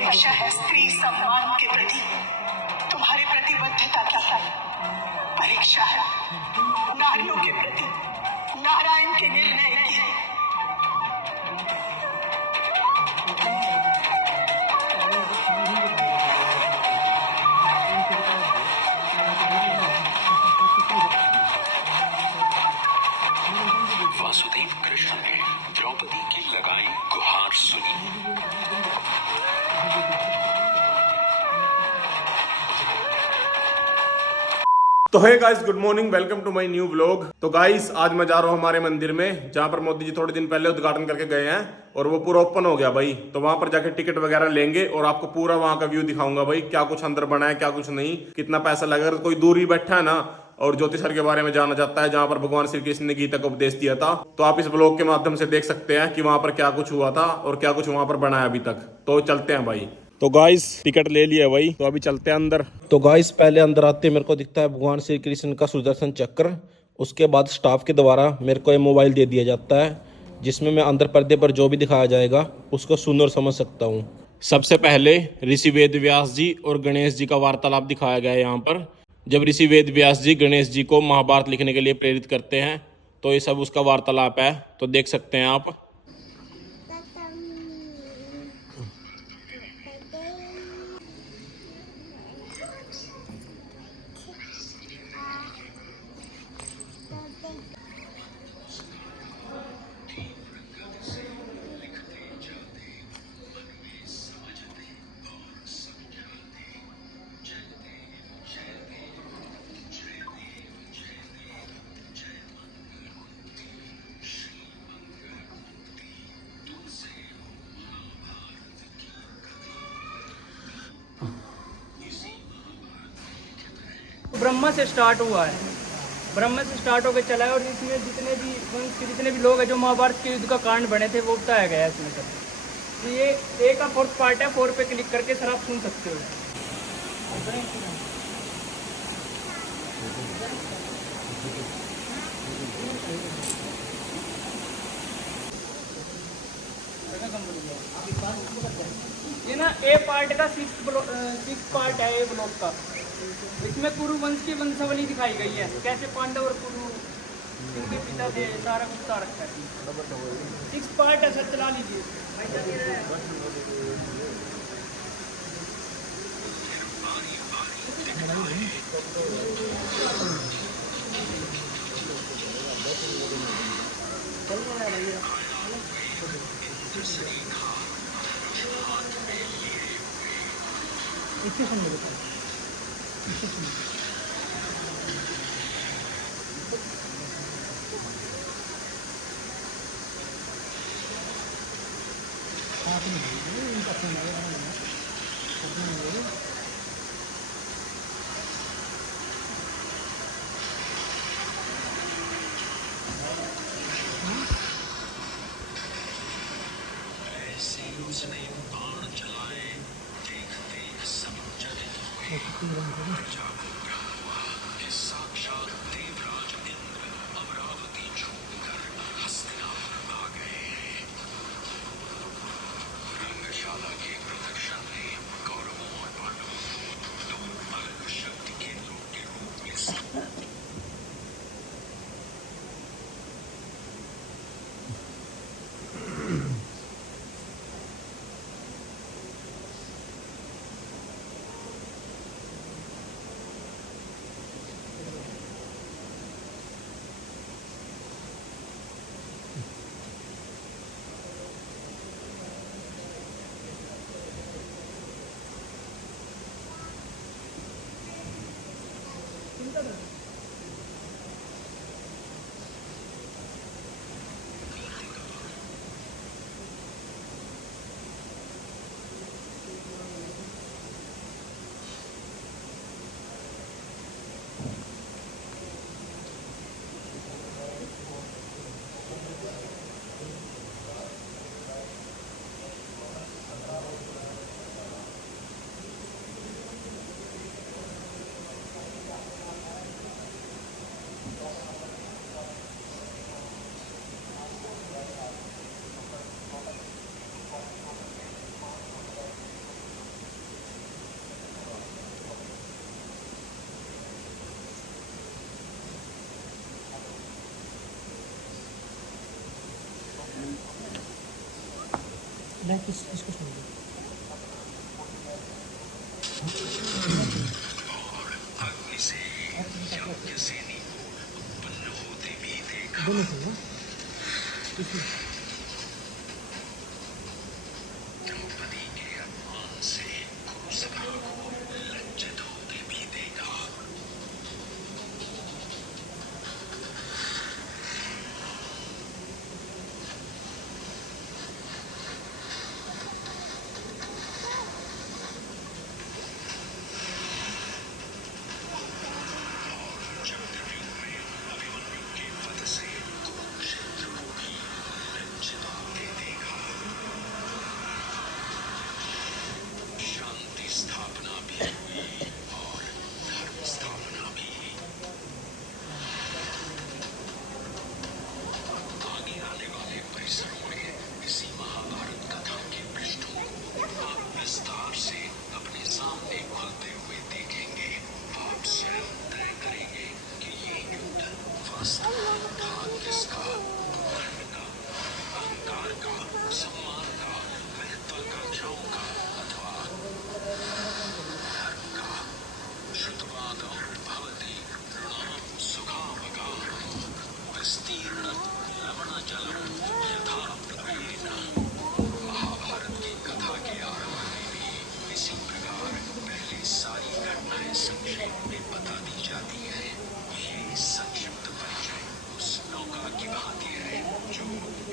परीक्षा है स्त्री सम्मान के प्रति तुम्हारी प्रतिबद्धता की। परीक्षा है नारियों के प्रति नारायण के निर्णय की। वासुदेव कृष्ण ने द्रौपदी की लगाई गुहार सुनी। तो है guys, good morning, welcome to my new vlog. तो गाइस आज मैं जा रहा हूँ हमारे मंदिर में, जहाँ पर मोदी जी थोड़े दिन पहले उद्घाटन करके गए हैं और वो पूरा ओपन हो गया भाई। तो वहां पर जाके टिकट वगैरह लेंगे और आपको पूरा वहां का व्यू दिखाऊंगा भाई, क्या कुछ अंदर बना है क्या कुछ नहीं, कितना पैसा लगेगा। अगर कोई दूर ही बैठा है ना और ज्योतिषर के बारे में जानना चाहता है, जहां पर भगवान श्री कृष्ण ने गीता का उपदेश दिया था, तो आप इस ब्लॉग के माध्यम से देख सकते हैं कि वहां पर क्या कुछ हुआ था और क्या कुछ वहां पर बना है अभी तक। तो चलते हैं भाई। तो गाइस टिकट ले लिया भाई, तो अभी चलते हैं अंदर। तो गाइस पहले अंदर आते मेरे को दिखता है भगवान श्री कृष्ण का सुदर्शन चक्र। उसके बाद स्टाफ के द्वारा मेरे को ये मोबाइल दे दिया जाता है, जिसमें मैं अंदर पर्दे पर जो भी दिखाया जाएगा उसको सुन और समझ सकता हूँ। सबसे पहले ऋषि वेद व्यास जी और गणेश जी का वार्तालाप दिखाया गया है यहाँ पर। जब ऋषि वेद व्यास जी गणेश जी को महाभारत लिखने के लिए प्रेरित करते हैं, तो ये सब उसका वार्तालाप है, तो देख सकते हैं आप। ब्रह्मा से स्टार्ट हुआ है, ब्रह्मा से स्टार्ट होकर चला है और इसमें जितने भी वंश के जितने भी लोग हैं जो महाभारत के युद्ध का कांड बने थे वो बताया गया है इसमें सब। तो ये ए का 4th पार्ट है, 4 पे क्लिक करके सर आप सुन सकते हो। ये ना ए पार्ट का 6th पार्ट है ए ब्लॉक का। इसमें कुरु वंश की वंशावली दिखाई गई है, कैसे पांडव और कुरु इनके पिता थे, सारा कुछ बता रखा है। 6 पार्ट है सर, चला लीजिए। उसने बाण चलाए, देख देख सब चकित हुए। साक्षात देवराज इंद्र अमरावती छोड़कर हस्तिनापुर आ गए। रंगशाला के प्रदर्शन में कौरवों और पांडवों दो अलग शक्ति केंद्रों के रूप में और अग्नि से यज्ञ सेनी को उत्पन्न होते भी देखा। द्रौपदी के अपमान से कुरुसभा को लज्जित होते भी देखा। चक्रव्यूह में अभिमन्यु के वध से कुरुक्षेत्र को भी लज्जित होते देखा। शांति स्थापना भी हुई और धर्म स्थापना भी। आगे आने वाले परिसरों में इसी महाभारत कथा के पृष्ठों को आप विस्तार से अपने सामने खुलते हुए देखेंगे। आप स्वयं तय करेंगे कि ये युद्ध वास्तव में था किसका, धर्म का, अहंकार का, सम्मान का, महत्वाकांक्षाओं का अथवा धर्म का। श्रुतवादं भवति नृणां सुखावगाहः विस्तीर्णं लवणजलं यथा प्रवेन। महाभारत की कथा के आरंभ में भी इसी प्रकार पहले सारी घटनाएं संक्षेप में बता दी जाती है। ये संक्षिप्त परिचय उस नौका की भांति है जो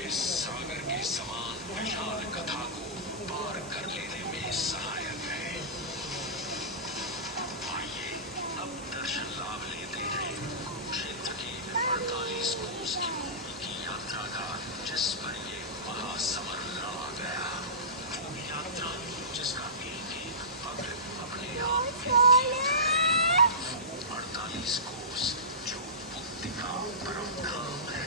इस सागर के समान विशाल कथा को पार कर लेने में सहायक है। आइए अब दर्शन लाभ लेते हैं कुरुक्षेत्र की 48 कोस की भूमि की यात्रा का, जिस पर ये महासमर लड़ा गया। वो यात्रा जिसका एक एक पग अपने आप में तीर्थ है। 48 कोस जो मुक्ति का परम धाम है।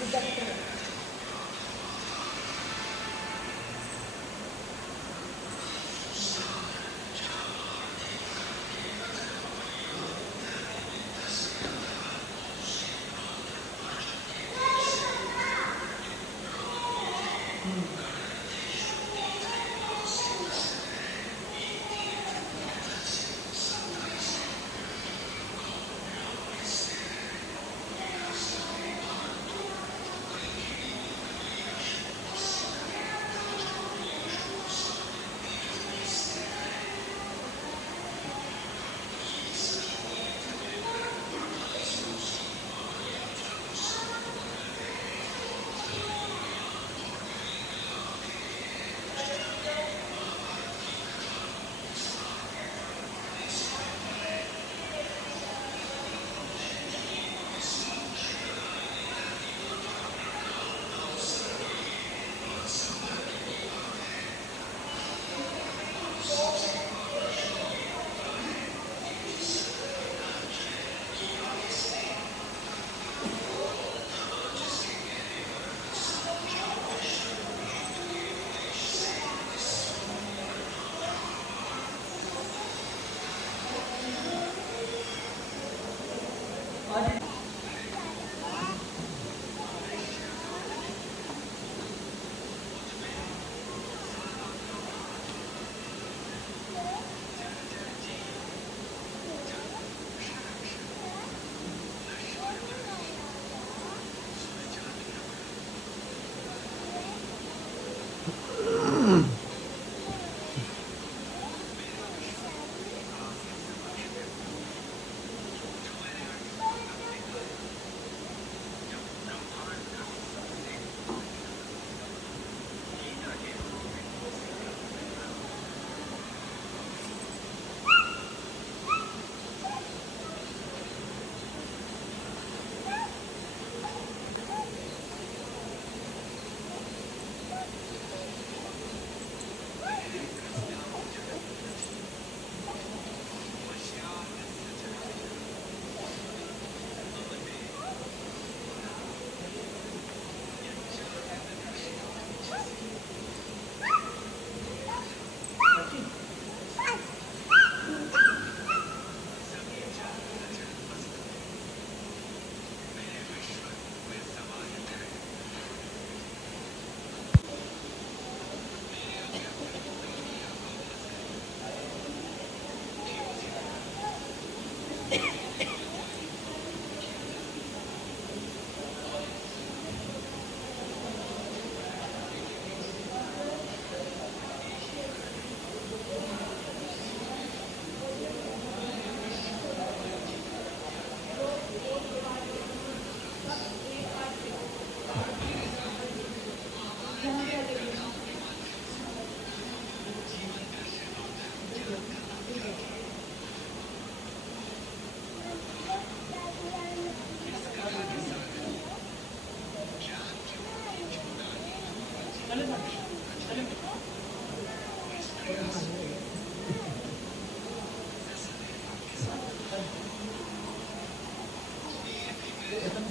Exactly.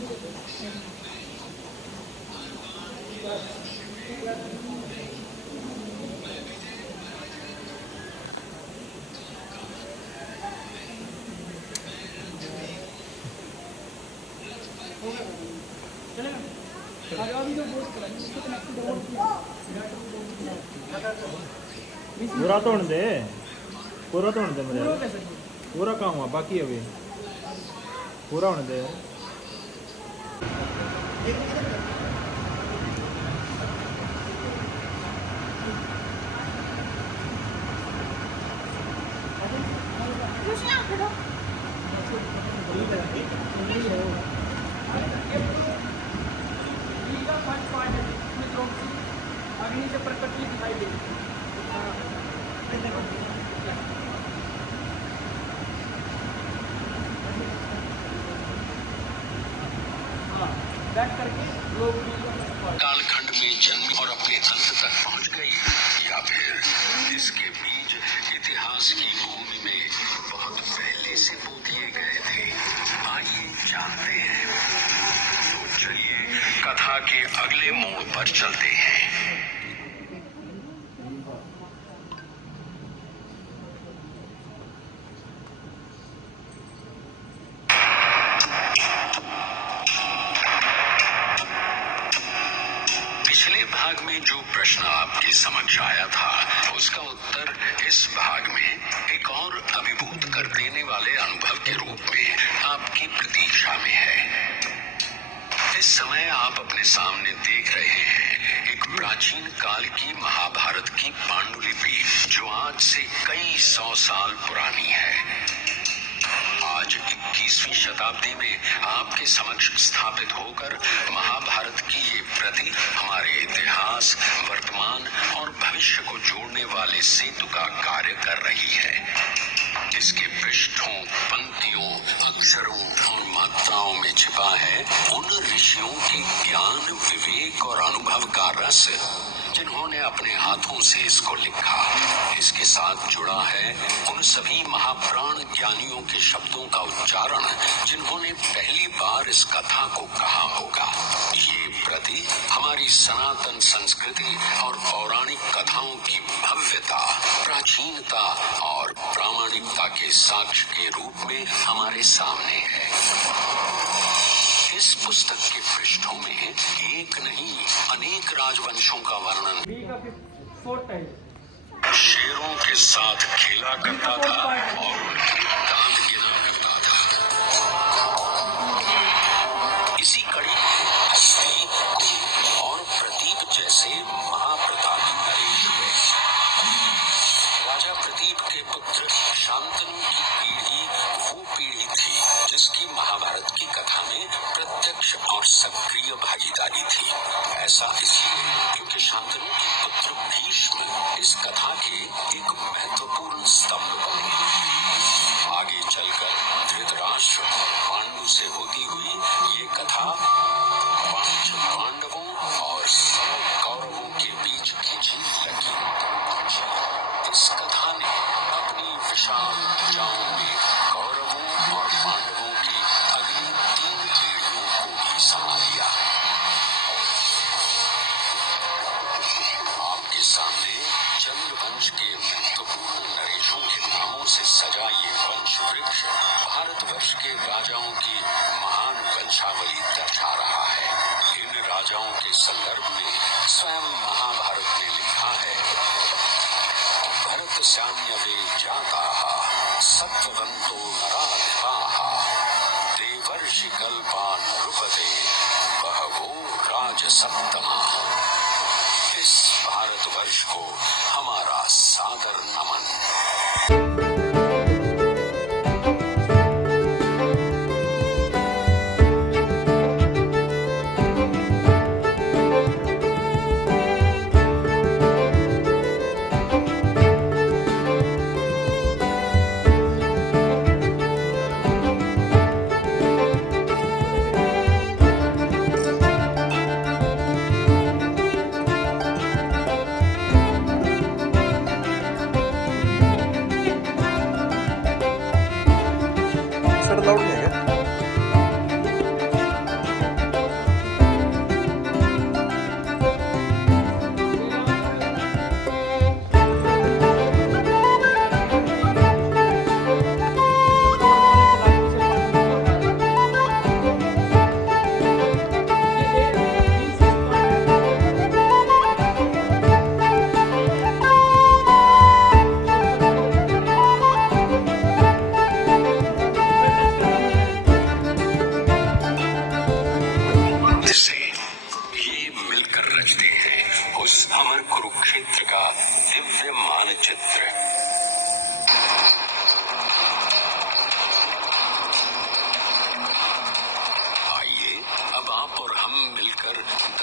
पूरा तो होने दे मेरे पूरा काम हुआ बाकी अभी पूरा होने दे अग्नि से प्रकट दिखाई देगी। बैठ करके लोग कालखंड में जन्मी और अपने अंत तक पहुंच गई, या फिर इसके बीज इतिहास की भूमि में बहुत पहले से बो दिए गए थे। आइए जानते हैं। तो चलिए कथा के अगले मोड़ पर चलते हैं। पिछले भाग में जो प्रश्न आपके समक्ष आया था, उसका उत्तर इस भाग में एक और अभिभूत कर देने वाले अनुभव के रूप में आपकी प्रतीक्षा में है। इस समय आप अपने सामने देख रहे हैं एक प्राचीन काल की महाभारत की पांडुलिपि, जो आज से कई 100 साल पुरानी है। आज 21वीं शताब्दी में आपके समक्ष स्थापित होकर महाभारत की ये प्रति हमारे इतिहास, वर्तमान और भविष्य को जोड़ने वाले सेतु का कार्य कर रही है। इसके पृष्ठों, पंक्तियों, अक्षरों और मात्राओं में छिपा है उन ऋषियों के ज्ञान, विवेक और अनुभव का रस, जिन्होंने अपने हाथों से इसको लिखा। इसके साथ जुड़ा है उन सभी महाप्राण ज्ञानियों के शब्दों का उच्चारण, जिन्होंने पहली बार इस कथा को कहा होगा। ये प्रति हमारी सनातन संस्कृति और पौराणिक कथाओं की भव्यता, प्राचीनता और प्रामाणिकता के साक्ष्य के रूप में हमारे सामने है। इस पुस्तक के पृष्ठों में एक नहीं अनेक राजवंशों का वर्णन शेरों के साथ खेला करता था और उनके दांत गिना करता था। इसी कड़ी में हस्ती, कुरु और प्रदीप जैसे महाप्रतापी नरेश हुए। राजा प्रदीप के पुत्र शांतनु की पीढ़ी वो पीढ़ी थी जिसकी महाभारत की कथा में प्रत्यक्ष और सक्रिय भागीदारी थी। ऐसा इसलिए क्योंकि शांतनु के पुत्र भीष्म इस कथा के एक महत्वपूर्ण स्तंभ बने। आगे चलकर धृतराष्ट्र और पांडु से होती हुई ये कथा 5 पांडवों और 100 कौरवों के बीच खींची लकीरों तक पहुंची। इस कथा ने अपनी विशाल भुजाओं में कौरवों और पांडवों की अगली 3 पीढ़ियों को भी समा लिया। आपके सामने चंद्रवंश के महत्वपूर्ण नरेशों के नामों से सजा ये वंश वृक्ष भारतवर्ष के राजाओं की महान वंशावली दर्शा रहा है। इन राजाओं के संदर्भ में स्वयं महाभारत ने लिखा है, भरत सैन्यवे जाताः सत्ववन्तो नराधिपाः देवर्षि कल्पा नृपते बहवो राजसप्तमाः। इस भारतवर्ष को हमारा सादर नमन।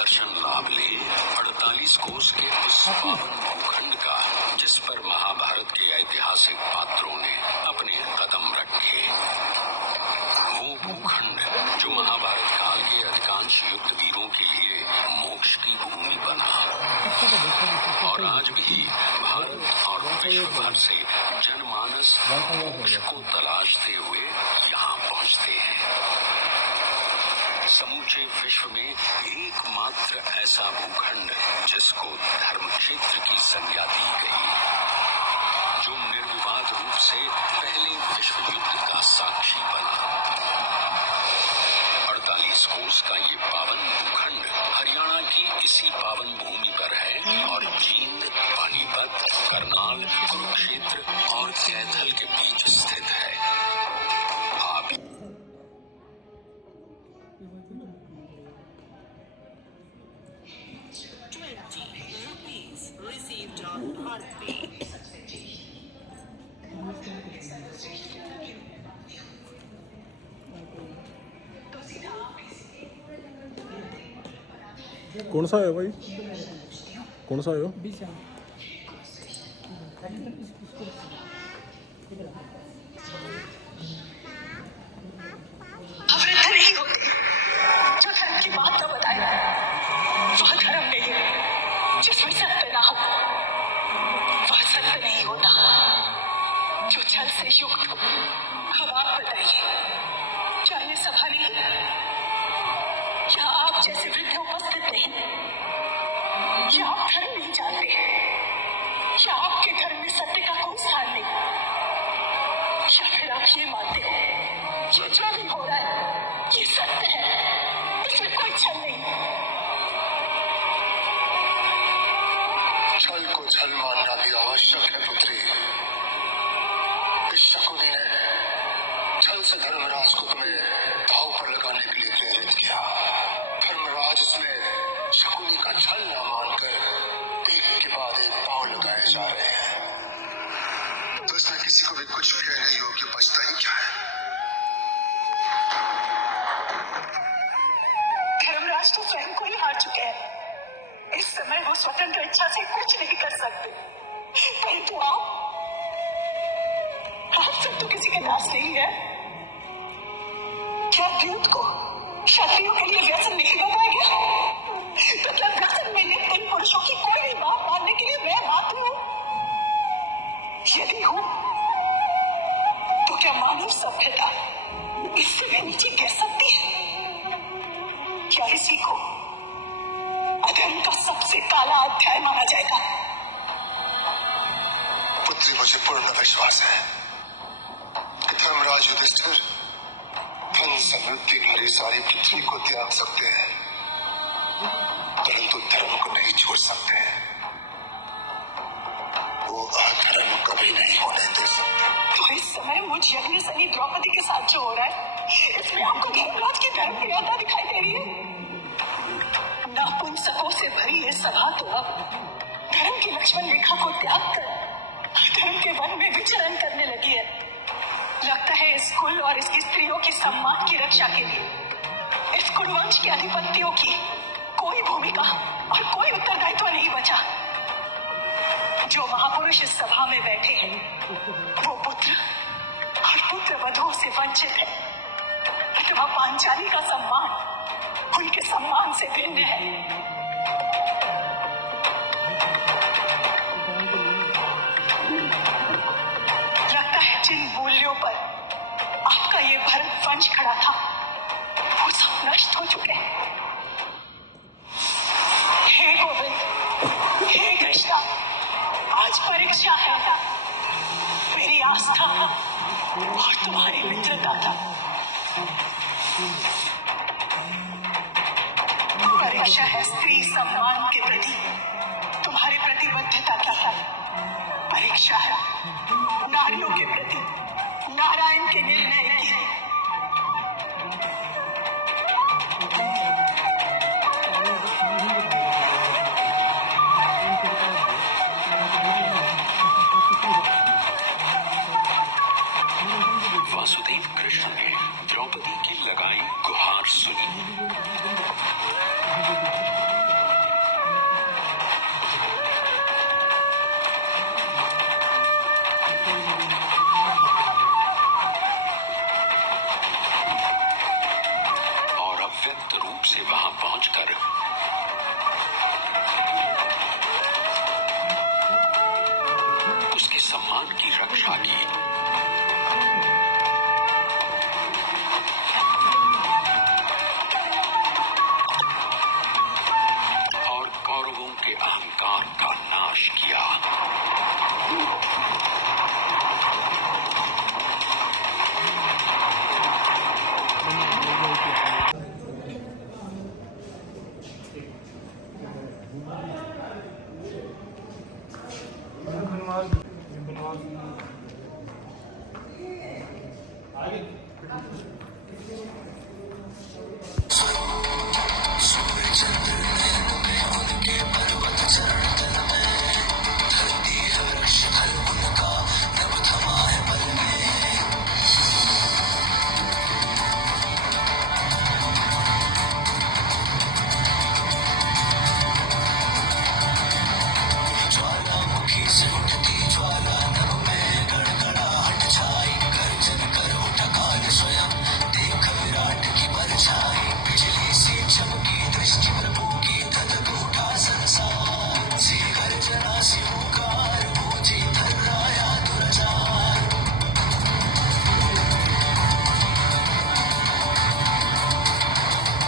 दर्शन लाभ ले 48 कोस के उस पावन भूखंड का जिस पर महाभारत के ऐतिहासिक पात्रों ने अपने कदम रखे। वो भूखंड जो महाभारत काल के अधिकांश युद्ध वीरों के लिए मोक्ष की भूमि बना और आज भी भारत और विश्व भर से जनमानस मोक्ष को तलाशते हुए यहाँ पहुँचते हैं। समूचे विश्व में एकमात्र ऐसा भूखंड जिसको धर्म क्षेत्र की संज्ञा दी गई, जो निर्विवाद रूप से पहले विश्व युद्ध का साक्षी बना। 48 कोस का ये पावन भूखंड हरियाणा की इसी पावन भूमि पर है और जींद, पानीपत, करनाल, कुरुक्षेत्र और कैथल के बीच स्थित है। आप 20 rupees received on Bharat कौन सा है भाई, कौन सा है? वृद्ध नहीं होते जो धर्म की बात न बताए। वह धर्म नहीं है जिसमें सत्य ना हो। वह सत्य नहीं होता जो छल से युक्त हो। अब आप बताइए, क्या ये सभा नहीं? क्या आप जैसे वृद्ध उपस्थित नहीं? क्या आप धर्म नहीं जानते? क्या आपके धर्म में सत्य का कोई स्थान नहीं? या फिर आप ये मानते हो ये जो भी हो रहा है ये सत्य है, इसमें कोई छल नहीं? छल को छल मानना भी आवश्यक है पुत्री। इस शकुनी ने छल से धर्मराज को तुम्हें दांव पर लगाने के लिए प्रेरित किया। धर्मराज इसमें शकुनी का छल न मानकर एक के बाद एक दांव लगाए जा रहे हैं। तो इसमें किसी को भी कुछ कहने योग्य बचता ही क्या है? धर्मराज तो स्वयं को ही हार चुके हैं। इस समय वो स्वतंत्र इच्छा से कुछ नहीं कर सकते। परंतु आप सब तो किसी के दास नहीं है। क्या द्यूत को क्षत्रियों के लिए व्यसन नहीं बताया गया? तो क्या व्यसन में लिप्त इन पुरुषों की कोई भी बात मानने के लिए मैं बात हूं? यदि हूं तो क्या मानव सभ्यता इससे भी नीचे गिर सकती है? क्या इसी को अधर्म का सबसे काला अध्याय माना जाएगा? पुत्री, मुझे पूर्ण विश्वास है कि धर्मराज युधिष्ठिर धन समृद्धि भरी सारी पृथ्वी को त्याग सकते हैं, परंतु धर्म को नहीं छोड़ सकते हैं। वो अधर्म कभी नहीं होने दे सकते। तो इस समय मुझ यज्ञ सनी द्रौपदी के साथ जो हो रहा है, इसमें आपको धर्मराज की धर्म प्रियता दिखाई दे रही है? नापुंसकों से भरी ये सभा तो अब धर्म की लक्ष्मण रेखा को त्याग कर धर्म के वन में विचरण करने लगी है। लगता है इस कुल और इसकी स्त्रियों की सम्मान की रक्षा के लिए इस कुरुवंश के अधिपतियों की कोई भूमिका और कोई उत्तरदायित्व नहीं बचा। जो महापुरुष इस सभा में बैठे हैं वो पुत्र और पुत्र वधुओं से वंचित है, अथवा पांचाली का सम्मान उनके सम्मान से भिन्न है। लगता है जिन मूल्यों पर आपका ये भरत वंश खड़ा था वो सब नष्ट हो चुके हैं। हे गोविंद, हे कृष्णा, आज परीक्षा है मेरी आस्था और तुम्हारी मित्रता का। परीक्षा है स्त्री सम्मान के प्रति तुम्हारी प्रतिबद्धता की। परीक्षा है नारियों के प्रति नारायण के निर्णय की। वासुदेव कृष्ण ने द्रौपदी की लगाई गुहार सुनी।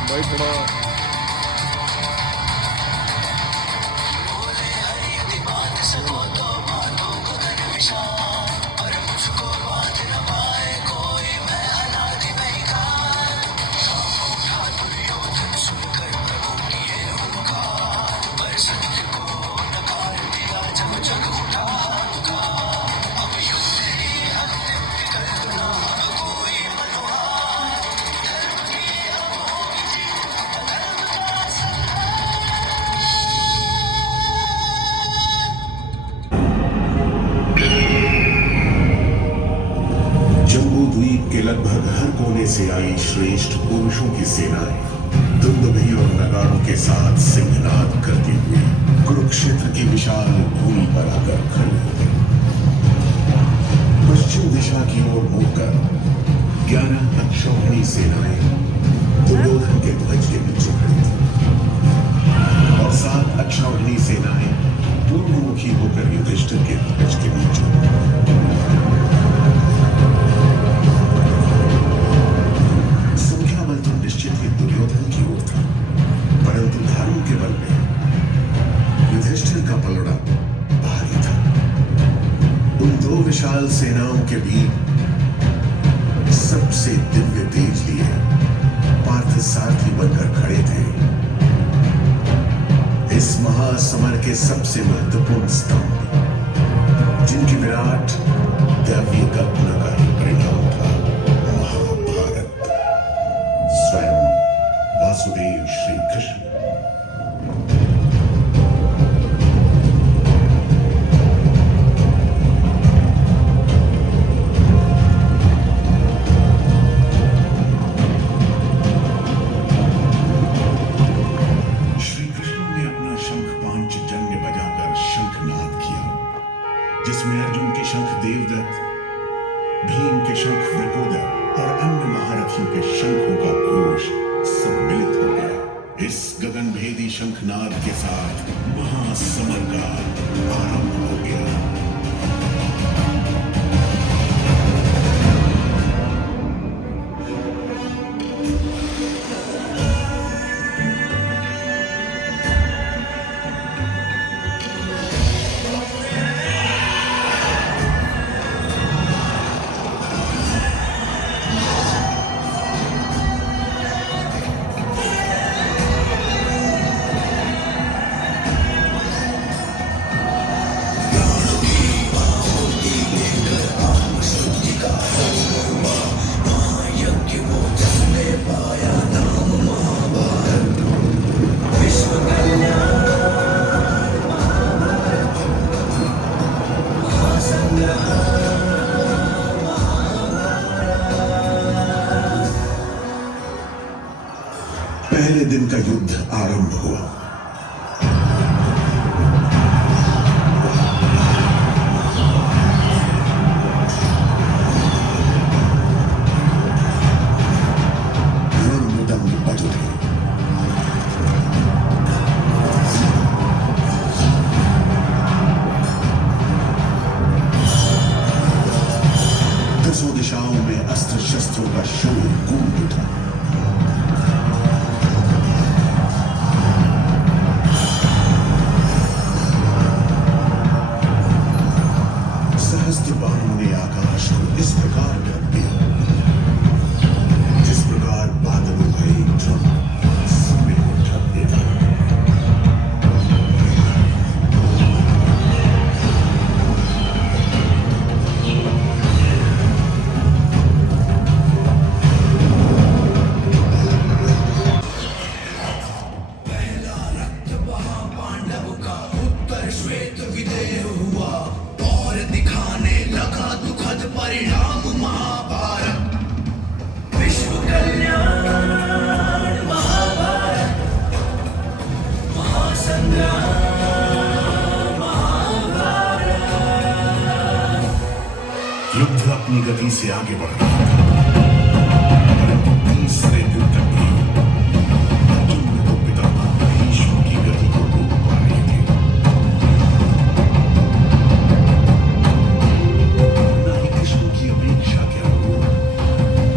भाई थोड़ा जम्बू द्वीप के लगभग हर कोने से आई श्रेष्ठ पुरुषों की सेनाएं दुंदुभी और नगाड़ों के साथ सिंहनाद करते हुए कुरुक्षेत्र की विशाल भूमि पर आकर खड़े हो गए। पश्चिम दिशा की ओर मुड़कर 11 अक्षौहिणी सेनाएं दुर्योधन के ध्वज के पीछे खड़ी थी और 7 अक्षौहिणी सेनाएं पूर्वमुखी होकर युधिष्ठिर के ध्वज के पीछे। संख्याबल तो निश्चित ही दुर्योधन की ओर था, परंतु धर्म के बल में युधिष्ठिर का पलड़ा भारी था। उन दो विशाल सेनाओं के बीच सबसे दिव्य तेज लिए पार्थ सारथी बनकर खड़े थे। इस महासमर के सबसे महत्वपूर्ण स्तंभ, जिनकी विराट दैवीय कल्पना का ही परिणाम था, महाभारत, स्वयं वासुदेव श्री कृष्ण। श्री कृष्ण ने अपना शंख पांचजन्य बजाकर शंखनाद किया, जिसमें अर्जुन के शंख देवदत्त, भीम के शंख वृकोदर और अन्य महारथियों के शंखों का घोष सम्मिलित हो गया। इस गगनभेदी शंखनाद के साथ महासमर का आरंभ हो गया। पहले दिन का युद्ध आरंभ हुआ। रणमृदंग बज उठे। दसों दिशाओं में अस्त्र शस्त्रों का शोर गूंज उठा। सहस्त्रबाणों ने आकाश को इस प्रकार ढक दिया, जिस प्रकार बादल भरे ड्रम समय को ढक देता। युद्ध अपनी गति से आगे बढ़ रहा था, परंतु तीसरे दिन तक भी अर्जुन तो पितामह भीष्म की गति को रोक पा रहे थे। न ही कृष्ण की अपेक्षा के अनुरूप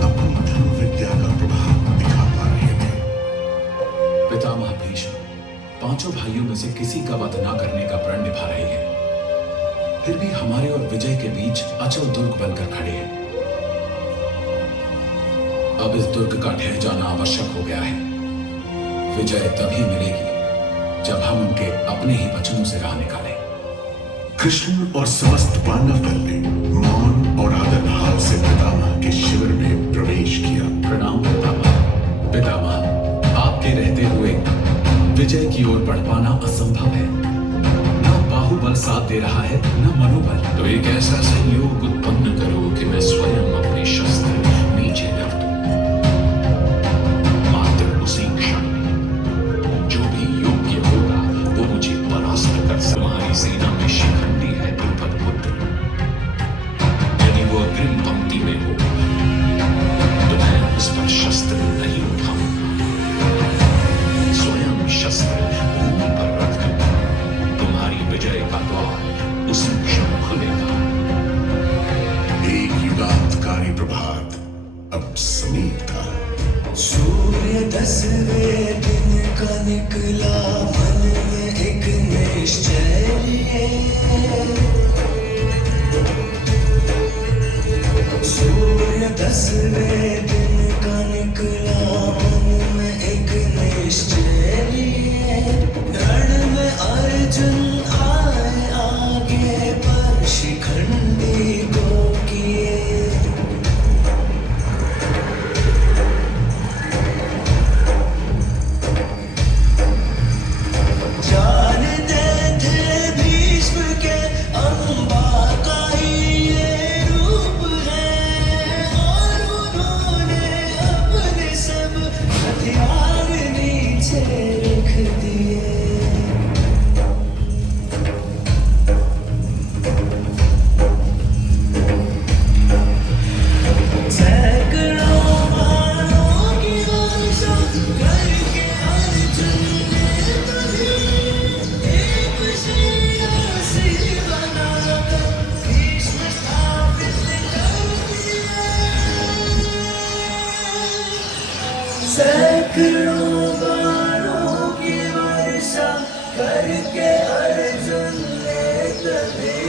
अपनी धनुर्विद्या का प्रभाव दिखा पा रहे थे। पांचों भाइयों में से किसी का वध न करने का प्रण निभा रही है। फिर भी हमारे और विजय के बीच अचल दुर्ग बनकर खड़े हैं। अब इस दुर्ग का ढह जाना आवश्यक हो गया है। विजय तभी मिलेगी जब हम उनके अपने ही वचनों से राह निकालें। कृष्ण और समस्त पांडव दल ने मौन और आदर भाव से पितामह के शिविर में प्रवेश किया। प्रणाम पितामह। पितामह, आपके रहते हुए विजय की ओर बढ़ पाना असंभव है। न बाहुबल साथ दे रहा है, न मनोबल। तो एक ऐसा संयोग उत्पन्न करो कि मैं स्वयं अपने शस्त्र नीचे रख दूं। मात्र उसी क्षण में जो भी योग्य होगा वो मुझे परास्त कर। हमारी सेना में शिखंडी है द्रुपद पुत्र। यदि वो अग्रिम पंक्ति में हो तो मैं उस पर शस्त्र नहीं उठाऊंगा। स्वयं शस्त्र भूमि पर रख दूंगा। तुम्हारी विजय का द्वार उसी क्षण खुलेगा। एक युगांतकारी प्रभात अब समीप था। सूर्य 10वें दिन का निकला, मन में एक निश्चय लिए। सूर्य 10वें दिन का निकला, मन में एक निश्चय लिए। रण में अर्जुन आए आगे, पर शिखंडी को किए। जानते थे भीष्म के अम्बा का ही ये रूप है, और उन्होंने अपने सब हथियार नीचे रख दिए। सैकड़ों मारों की वर्षा करके अर्जुन ने तभी एक शिलासी बनाकर भीष्म स्थापित कर दिया। सैकड़ों मारों की वर्षा करके अर्जुन ने तभी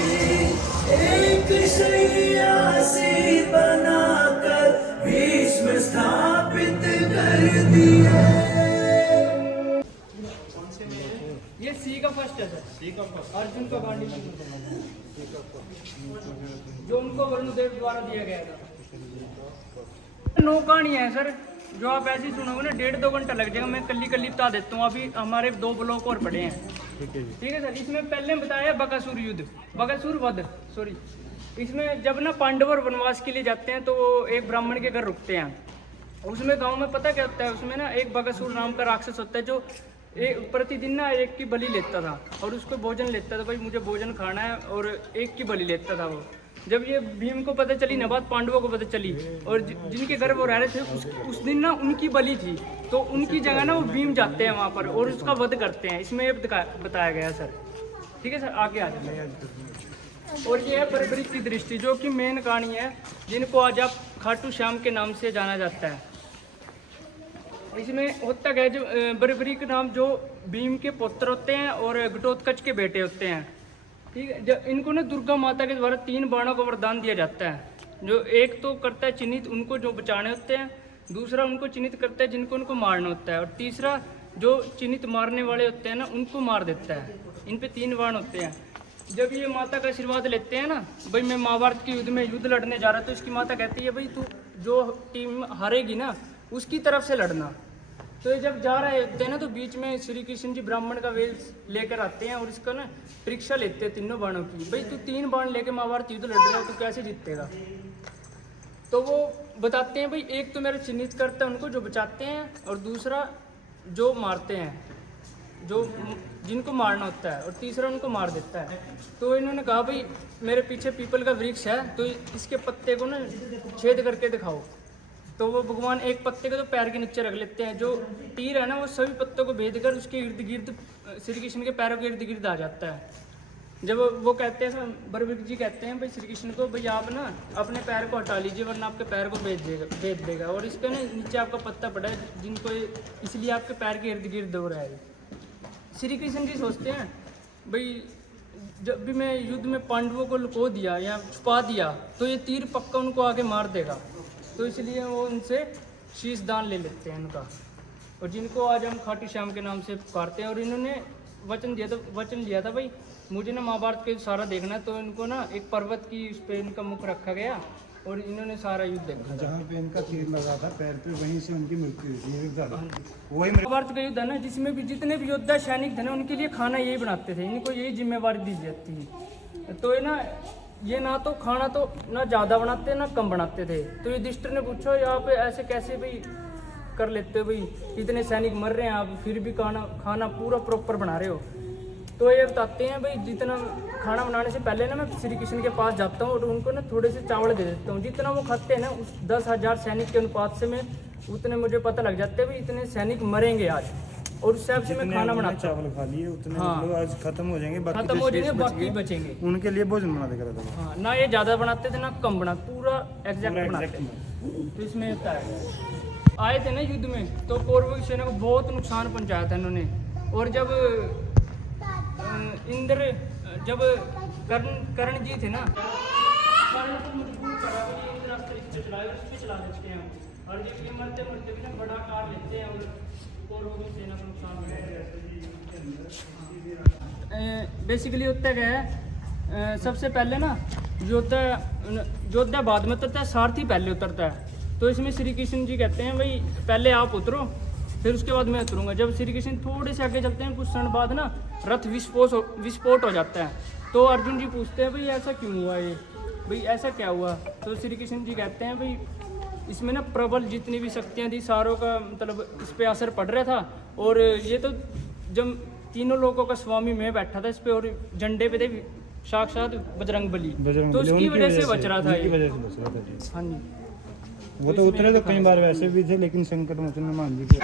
एक शिलासी बनाकर भीष्म स्थापित कर दिया। ये सी का फर्स्ट है सर। सी का फर्स्ट अर्जुन का गांडी जो उनको वरुणदेव द्वारा दिया गया था। 9 कहानियां हैं सर, जो आप ऐसे ही सुनोगे ना 1.5-2 घंटा लग जाएगा। मैं कल्ली बता देता हूँ। अभी हमारे 2 ब्लॉक और पड़े हैं। ठीक है सर। इसमें पहले बताया बकासुर युद्ध, बकासुर वध, सॉरी। इसमें जब ना पांडव और वनवास के लिए जाते हैं तो वो एक ब्राह्मण के घर रुकते हैं। उसमें गांव में पता क्या होता है, उसमें ना एक बकासुर नाम का राक्षस होता है जो प्रतिदिन ना एक की बलि लेता था और उसको भोजन लेता था। भाई मुझे भोजन खाना है, और एक की बलि लेता था वो। जब ये भीम को पता चली ना बात, पांडवों को पता चली, और जिनके घर वो रह रहे थे उस दिन ना उनकी बलि थी, तो उनकी जगह ना वो भीम जाते हैं वहाँ पर और उसका वध करते हैं। इसमें ये बताया गया सर। ठीक है सर, आगे आ जाए। और ये है बर्बरीक की दृष्टि, जो कि मेन कहानी है, जिनको आज आप खाटू श्याम के नाम से जाना जाता है। इसमें होता है जो बर्बरीक नाम जो भीम के पुत्र होते हैं और घटोत्कच के बेटे होते हैं। ठीक है। जब इनको ना दुर्गा माता के द्वारा 3 बाणों का वरदान दिया जाता है। जो एक तो करता है चिन्हित उनको जो बचाने होते हैं, दूसरा उनको चिन्हित करता है जिनको उनको मारना होता है, और तीसरा जो चिन्हित मारने वाले होते हैं ना उनको मार देता है। इन पे 3 बाण होते हैं। जब ये माता का आशीर्वाद लेते हैं ना, भाई मैं महाभारत के युद्ध में युद्ध लड़ने जा रहा, तो इसकी माता कहती है भाई तू जो टीम हारेगी ना उसकी तरफ से लड़ना। तो ये जब जा रहे होते हैं ना, तो बीच में श्री कृष्ण जी ब्राह्मण का वेश लेकर आते हैं और इसका ना परीक्षा लेते हैं 3 बाणों की। भाई तू 3 बाण लेके महाभारत युद्ध लड़ रहा है, तो कैसे जीतेगा। तो वो बताते हैं भाई एक तो मेरा चिन्हित करता है उनको जो बचाते हैं, और दूसरा जो मारते हैं, जो जिनको मारना होता है, और तीसरा उनको मार देता है। तो इन्होंने कहा भाई मेरे पीछे पीपल का वृक्ष है, तो इसके पत्ते को ना छेद करके दिखाओ। तो वो भगवान एक पत्ते को तो पैर के नीचे रख लेते हैं। जो तीर है ना वो सभी पत्तों को भेद कर उसके इर्द गिर्द श्री कृष्ण के पैरों के इर्द गिर्द आ जाता है। जब वो कहते हैं, बर्बरीक जी कहते हैं भाई श्री कृष्ण को, भाई आप ना अपने पैर को हटा लीजिए वरना आपके पैर को भेद देगा। और इसके ना नीचे आपका पत्ता पड़ा है जिनको इसलिए आपके पैर के इर्द गिर्द हो रहा है। श्री कृष्ण जी सोचते हैं भाई जब भी मैं युद्ध में पांडवों को लुको दिया या छुपा दिया तो ये तीर पक्का उनको आगे मार देगा, तो इसलिए वो उनसे शीश दान ले लेते हैं उनका, और जिनको आज हम खाटू श्याम के नाम से पुकारते हैं। और इन्होंने वचन लिया था भाई मुझे ना महाभारत के सारा देखना है, तो इनको ना एक पर्वत की उस पर इनका मुख रखा गया और इन्होंने सारा युद्ध देखा। जहाँ पे इनका तीर लगा था पैर पे, वहीं से उनकी मृत्यु हुई थी। वही महाभारत का युद्ध है ना, जिसमें भी जितने भी योद्धा सैनिक थे ना उनके लिए खाना यही बनाते थे, इनको यही जिम्मेवारी दी जाती थी। तो ये ना तो खाना तो ना ज़्यादा बनाते ना कम बनाते थे। तो युधिष्ठिर ने पूछा यहाँ पे ऐसे कैसे भाई कर लेते हो भाई, इतने सैनिक मर रहे हैं आप फिर भी खाना पूरा प्रॉपर बना रहे हो। तो ये बताते हैं भाई जितना खाना बनाने से पहले ना मैं श्री कृष्ण के पास जाता हूँ और उनको ना थोड़े से चावल दे देता हूँ, जितना वो खाते हैं ना उस 10,000 सैनिक के अनुपात से मैं उतने मुझे पता लग जाते हैं भाई इतने सैनिक मरेंगे आज, और उस हिसाब से मैं खाना बनाता हूँ। चावल खा लिए उतने हाँ। मतलब आज खत्म हो जाएंगे, बाकी बचेंगे उनके लिए भोजन बना देगा था। हाँ, ना ये ज़्यादा बनाते थे ना कम बनाते, पूरा एग्जैक्ट बनाते थे। तो इसमें होता है आए थे ना युद्ध में तो कौरवों की सेना को बहुत नुकसान पहुंचाया था इन्होंने। और जब जब कर्ण जी थे ना, कर्ण को मजबूर करा कि इंद्र अस्त्र इस पे चलाए, उस पे चला देते हैं हम, और जब ये मरते मरते भी ना बड़ा काट लेते हैं और कौरवों की सेना को नुकसान होता। बेसिकली होता क्या है, सबसे पहले ना योद्धा बाद में उतरता है, सारथी पहले उतरता है। तो इसमें श्री कृष्ण जी कहते हैं भाई पहले आप उतरो फिर उसके बाद मैं उतरूंगा। जब श्री कृष्ण थोड़े से आगे चलते हैं कुछ क्षण बाद ना रथ विस्फोट हो जाता है। तो अर्जुन जी पूछते हैं भाई ऐसा क्यों हुआ, ये भाई ऐसा क्या हुआ। तो श्री कृष्ण जी कहते हैं भाई इसमें ना प्रबल जितनी भी शक्तियाँ थी सारों का मतलब इस पर असर पड़ रहा था, और ये तो जब तीनों लोगों का स्वामी मैं बैठा था इस पे, और झंडे पे थे साक्षात बजरंग बली, तो उसकी वजह से बच रहा था ये। हाँ जी, वो तो उतरे तो कई बार वैसे भी थे, लेकिन संकट मोचन हनुमान जी के